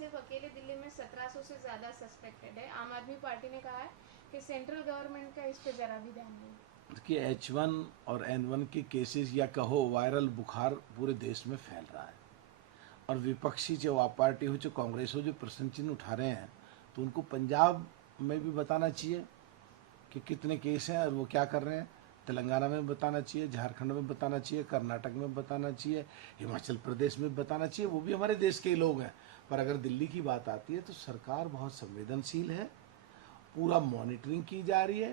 सिर्फ अकेले दिल्ली में 1700 से ज़्यादा सस्पेक्टेड है। आम आदमी पार्टी ने कहा है कि सेंट्रल गवर्नमेंट का इस पे ज़रा भी ध्यान नहीं। कि H1 और N1 के केसेस या कहो वायरल बुखार पूरे देश में फैल रहा है, और विपक्षी जो आप पार्टी हो, जो कांग्रेस हो, जो प्रश्न चिन्ह उठा रहे हैं, तो उनको पंजाब में भी बताना चाहिए कि कितने केस हैं और वो क्या कर रहे हैं, तेलंगाना में बताना चाहिए, झारखंड में बताना चाहिए, कर्नाटक में बताना चाहिए, हिमाचल प्रदेश में बताना चाहिए, वो भी हमारे देश के ही लोग हैं। पर अगर दिल्ली की बात आती है तो सरकार बहुत संवेदनशील है, पूरा मॉनिटरिंग की जा रही है,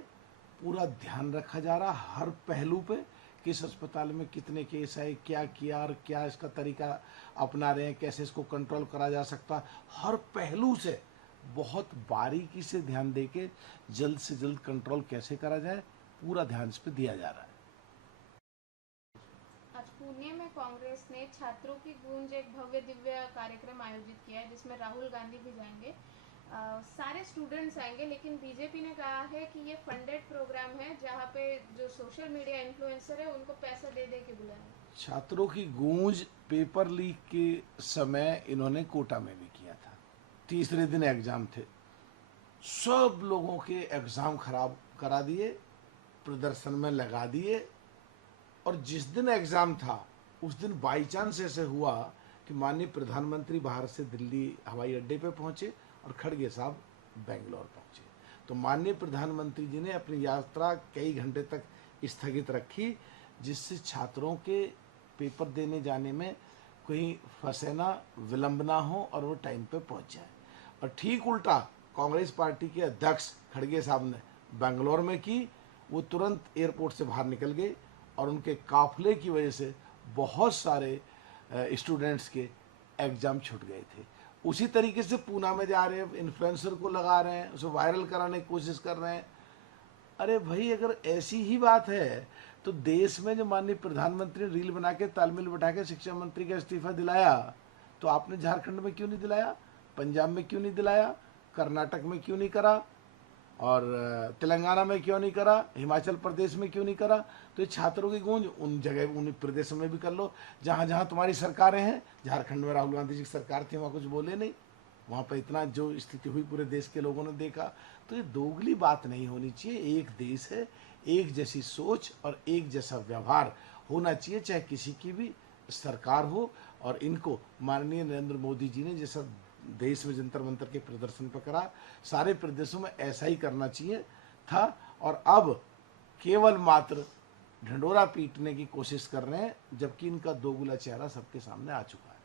पूरा ध्यान रखा जा रहा है हर पहलू पे, किस अस्पताल में कितने केस आए, क्या किया और क्या इसका तरीका अपना रहे हैं, कैसे इसको कंट्रोल करा जा सकता, हर पहलू से बहुत बारीकी से ध्यान देके जल्द से जल्द कंट्रोल कैसे करा जाए, पूरा ध्यान इस पर दिया जा रहा है। आज पुणे में कांग्रेस ने छात्रों की गूंज एक भव्य दिव्य कार्यक्रम आयोजित किया है, जिसमें राहुल गांधी भी जाएंगे। सारे स्टूडेंट्स आएंगे, लेकिन बीजेपी ने कहा है कि ये फंडेड प्रोग्राम है, जहाँ पे जो सोशल मीडिया इन्फ्लुएंसर है उनको पैसा दे दे के बुलाएंगे। छात्रों की गूंज पेपर लीक के समय इन्होंने कोटा में भी किया था। तीसरे दिन एग्जाम थे, सब लोगों के एग्जाम खराब करा दिए, प्रदर्शन में लगा दिए, और जिस दिन एग्जाम था उस दिन बाई चांस ऐसे हुआ कि माननीय प्रधानमंत्री बाहर से दिल्ली हवाई अड्डे पे पहुंचे और खड़गे साहब बेंगलोर पहुंचे। तो माननीय प्रधानमंत्री जी ने अपनी यात्रा कई घंटे तक स्थगित रखी, जिससे छात्रों के पेपर देने जाने में कोई फंसे ना, विलंब ना हो और वो टाइम पे पहुंच जाए। और ठीक उल्टा कांग्रेस पार्टी के अध्यक्ष खड़गे साहब ने बेंगलोर में की, वो तुरंत एयरपोर्ट से बाहर निकल गए और उनके काफिले की वजह से बहुत सारे स्टूडेंट्स के एग्जाम छूट गए थे। उसी तरीके से पूना में जा रहे हैं, इन्फ्लुएंसर को लगा रहे हैं, उसे वायरल कराने की कोशिश कर रहे हैं। अरे भाई, अगर ऐसी ही बात है तो देश में जो माननीय प्रधानमंत्री ने रील बना के तालमेल बैठा के शिक्षा मंत्री का इस्तीफा दिलाया, तो आपने झारखंड में क्यों नहीं दिलाया, पंजाब में क्यों नहीं दिलाया, कर्नाटक में क्यों नहीं करा, और तेलंगाना में क्यों नहीं करा, हिमाचल प्रदेश में क्यों नहीं करा? तो ये छात्रों की गूंज उन जगह, उन प्रदेशों में भी कर लो जहाँ जहाँ तुम्हारी सरकारें हैं। झारखंड में राहुल गांधी जी की सरकार थी, वहाँ कुछ बोले नहीं, वहाँ पर इतना जो स्थिति हुई पूरे देश के लोगों ने देखा। तो ये दोगली बात नहीं होनी चाहिए। एक देश है, एक जैसी सोच और एक जैसा व्यवहार होना चाहिए, चाहे किसी की भी सरकार हो। और इनको माननीय नरेंद्र मोदी जी ने जैसा देश में जंतर मंतर के प्रदर्शन पर करा, सारे प्रदेशों में ऐसा ही करना चाहिए था। और अब केवल मात्र ढंडोरा पीटने की कोशिश कर रहे हैं, जबकि इनका दोगला चेहरा सबके सामने आ चुका है।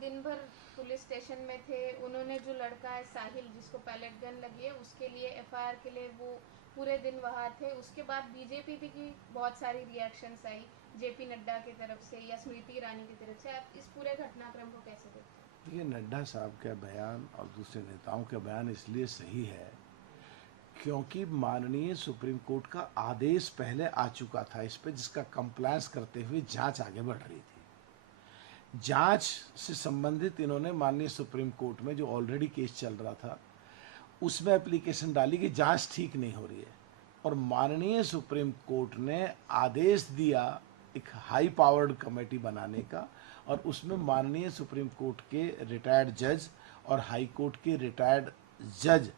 दिन भर पुलिस स्टेशन में थे। उन्होंने जो लड़का है साहिल, जिसको पैलेट गन लगी है, उसके लिए एफआईआर के लिए वो पूरे दिन वहाँ थे। उसके बाद बीजेपी की बहुत सारी रिएक्शंस आई, जेपी नड्डा की तरफ से या स्मृति ईरानी की तरफ से। आप इस पूरे घटनाक्रम को कैसे देखते हैं? देखिए, नड्डा साहब का बयान और दूसरे नेताओं का बयान इसलिए सही है क्योंकि माननीय सुप्रीम कोर्ट का आदेश पहले आ चुका था इस पे, जिसका कंप्लायंस करते हुए जांच आगे बढ़ रही थी। जांच से संबंधित इन्होंने माननीय सुप्रीम कोर्ट में जो ऑलरेडी केस चल रहा था उसमें एप्लीकेशन डाली कि जांच ठीक नहीं हो रही है, और माननीय सुप्रीम कोर्ट ने आदेश दिया एक हाई पावर्ड कमेटी बनाने का, और उसमें माननीय सुप्रीम कोर्ट के रिटायर्ड जज और हाई कोर्ट के रिटायर्ड जज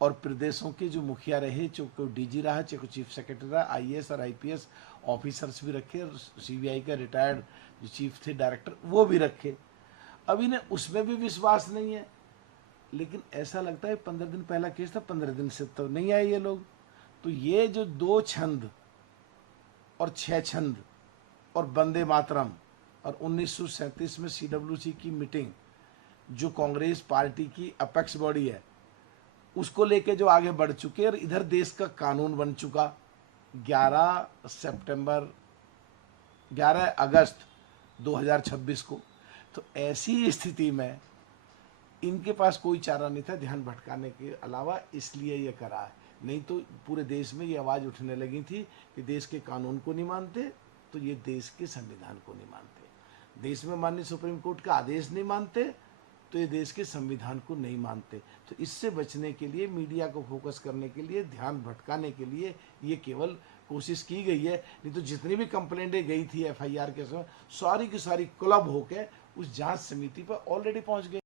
और प्रदेशों के जो मुखिया रहे, चाहे कोई डीजी रहा, चाहे कोई चीफ सेक्रेटरी रहा, आईएएस और आईपीएस ऑफिसर्स भी रखे, और सीबीआई का रिटायर्ड जो चीफ थे डायरेक्टर वो भी रखे। अब इन्हें उसमें भी विश्वास नहीं है, लेकिन ऐसा लगता है 15 दिन पहला केस था, 15 दिन से तो नहीं आए ये लोग। तो ये जो 2 छंद और 6 छंद और वंदे मातरम और 1937 में सीडब्ल्यूसी की मीटिंग, जो कांग्रेस पार्टी की अपेक्स बॉडी है, उसको लेके जो आगे बढ़ चुके, और इधर देश का कानून बन चुका 11 अगस्त 2026 को। तो ऐसी स्थिति में इनके पास कोई चारा नहीं था ध्यान भटकाने के अलावा, इसलिए ये करा है। नहीं तो पूरे देश में ये आवाज़ उठने लगी थी कि देश के कानून को नहीं मानते तो ये देश के संविधान को नहीं मानते, देश में माननीय सुप्रीम कोर्ट का आदेश नहीं मानते तो ये देश के संविधान को नहीं मानते। तो इससे बचने के लिए, मीडिया को फोकस करने के लिए, ध्यान भटकाने के लिए ये केवल कोशिश की गई है, नहीं तो जितनी भी कंप्लेंटें गई थी FIR के समय सारी की सारी क्लब होके उस जांच समिति पर ऑलरेडी पहुंच गई।